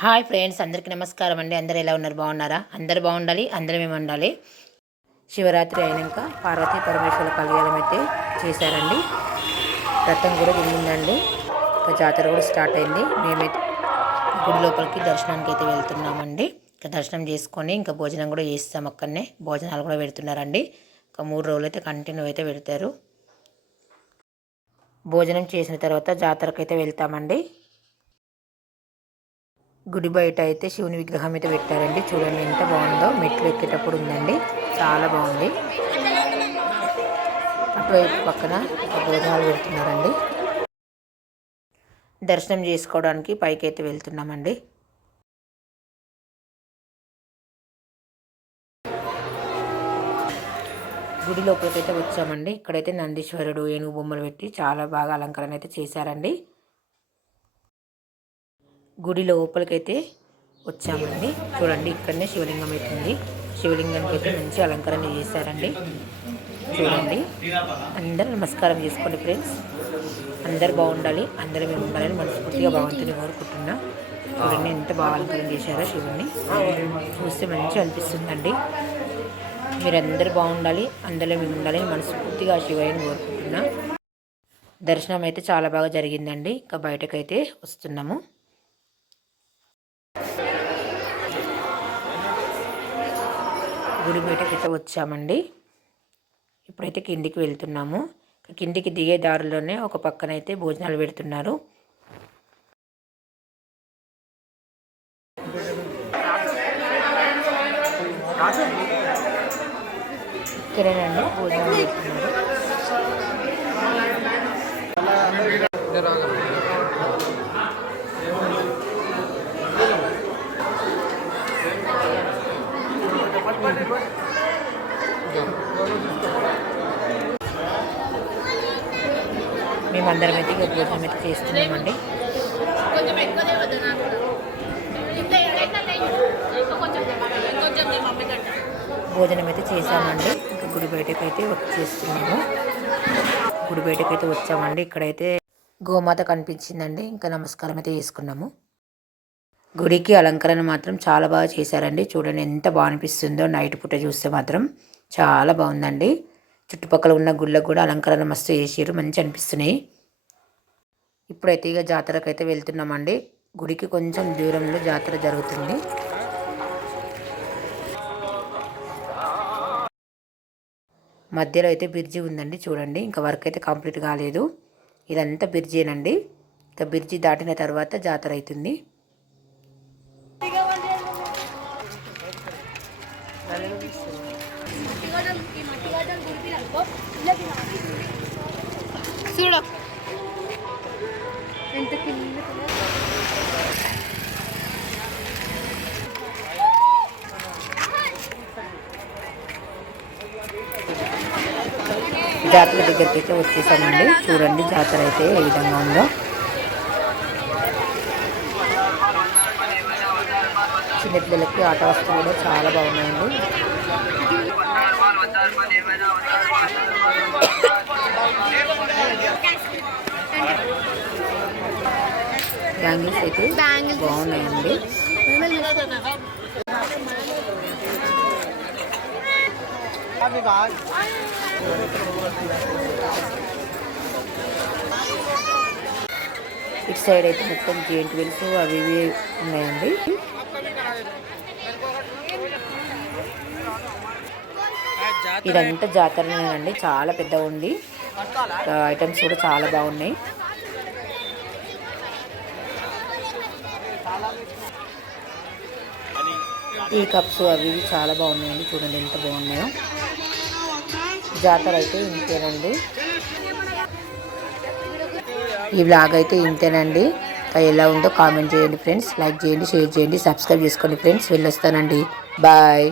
Hi friends, అందరికీ నమస్కారం అండి. అందరూ ఎలా ఉన్నారు? బాగున్నారా? అందరూ బాగుండాలి, అందరూ మేము ఉండాలి. శివరాత్రి అయినాక పార్వతీ పరమేశ్వర కళ్యాణం అయితే చేశారండి. రథం కూడా తిరిగిందండి. ఇంకా జాతర కూడా స్టార్ట్ అయింది. మేమైతే గుడి లోపలికి దర్శనానికి అయితే వెళ్తున్నామండి. ఇంకా దర్శనం చేసుకొని ఇంకా భోజనం కూడా చేస్తాం. అక్కడనే భోజనాలు కూడా పెడుతున్నారండి. ఇంకా 3 రోజులు అయితే కంటిన్యూ అయితే పెడతారు. భోజనం చేసిన తర్వాత జాతరకు అయితే వెళ్తామండి. గుడి బయట అయితే శివుని విగ్రహం అయితే పెట్టారండి. చూడండి ఎంత బాగుందో. మెట్లు ఎక్కేటప్పుడు ఉందండి, చాలా బాగుంది. అటువైపు పక్కన భోజనాలు పెడుతున్నారండి. దర్శనం చేసుకోవడానికి పైకి అయితే వెళ్తున్నామండి. గుడి లోపలికి అయితే వచ్చామండి. ఇక్కడైతే నందీశ్వరుడు, ఏనుగు బొమ్మలు పెట్టి చాలా బాగా అలంకరణ అయితే చేశారండి. గుడి లోపలికైతే వచ్చామండి. చూడండి ఇక్కడనే శివలింగం అయితే ఉంది. శివలింగానికి అయితే మంచి అలంకరణ చేశారండి. చూడండి, అందరూ నమస్కారం చేసుకోండి ఫ్రెండ్స్. అందరు బాగుండాలి, అందరూ మేము ఉండాలని మనస్ఫూర్తిగా భగవంతుని కోరుకుంటున్నా. చూడండి ఎంత బాగా అలంకరణ చేశారో శివుణ్ణి. చూస్తే మంచిగా అనిపిస్తుందండి. మీరందరూ బాగుండాలి, అందరూ మేము ఉండాలని మనస్ఫూర్తిగా శివయ్యని కోరుకుంటున్నా. దర్శనం అయితే చాలా బాగా జరిగిందండి. ఇంకా బయటకైతే వస్తున్నాము. గుడి బయటకైతే వచ్చామండి. ఇప్పుడైతే కిందికి వెళ్తున్నాము. కిందికి దిగే దారిలోనే ఒక పక్కనైతే భోజనాలు పెడుతున్నారు. ఇక్కడేనండి భోజనాలు పెడుతున్నారు. మేమందరం అయితే భోజనం అయితే చేస్తున్నామండి. భోజనం అయితే చేసామండి. ఇంకా గుడి బయటకైతే వచ్చేస్తున్నాము. గుడి బయటకైతే వచ్చామండి. ఇక్కడైతే గోమాత కనిపించిందండి. ఇంకా నమస్కారం అయితే చేసుకున్నాము. గుడికి అలంకరణ మాత్రం చాలా బాగా చేశారండి. చూడండి ఎంత బాగా అనిపిస్తుందో. నైట్ పూట చూస్తే మాత్రం చాలా బాగుందండి. చుట్టుపక్కల ఉన్న గుళ్ళకు కూడా అలంకరణ మస్తు చేసారు, మంచి అనిపిస్తున్నాయి. ఇప్పుడైతే ఇక జాతరకు అయితే వెళ్తున్నామండి. గుడికి కొంచెం దూరంలో జాతర జరుగుతుంది. మధ్యలో అయితే బ్రిడ్జి ఉందండి. చూడండి ఇంకా వర్క్ అయితే కంప్లీట్ కాలేదు. ఇదంతా బ్రిడ్జేనండి. ఇంకా బ్రిడ్జి దాటిన తర్వాత జాతర అవుతుంది. చూడు ఎంత జాతర దగ్గరికి అయితే వచ్చేసామండి. చూడండి జాతర అయితే ఏ విధంగా ఉందో. చిన్నపిల్లలకి ఆట వస్తువులు కూడా చాలా బాగున్నాయండి. బ్యాంగిల్స్ అయితే బాగున్నాయండి. ఇటు సైడ్ అయితే మొత్తం జెయింట్ వీల్స్ అవి ఇవి ఉన్నాయండి. ఇదంతా జాతరనేనండి. చాలా పెద్దగా ఉంది. ఐటమ్స్ కూడా చాలా బాగున్నాయి. ఈ కప్స్ అవి ఇవి చాలా బాగున్నాయండి. చూడండి ఎంత బాగున్నాయో. జాతర అయితే ఇంతేనండి. ఈ వ్లాగ్ అయితే ఇంతేనండి. ఎలా ఉందో కామెంట్ చేయండి ఫ్రెండ్స్. లైక్ చేయండి, షేర్ చేయండి, సబ్స్క్రైబ్ చేసుకోండి ఫ్రెండ్స్. వెళ్ళొస్తానండి. బాయ్.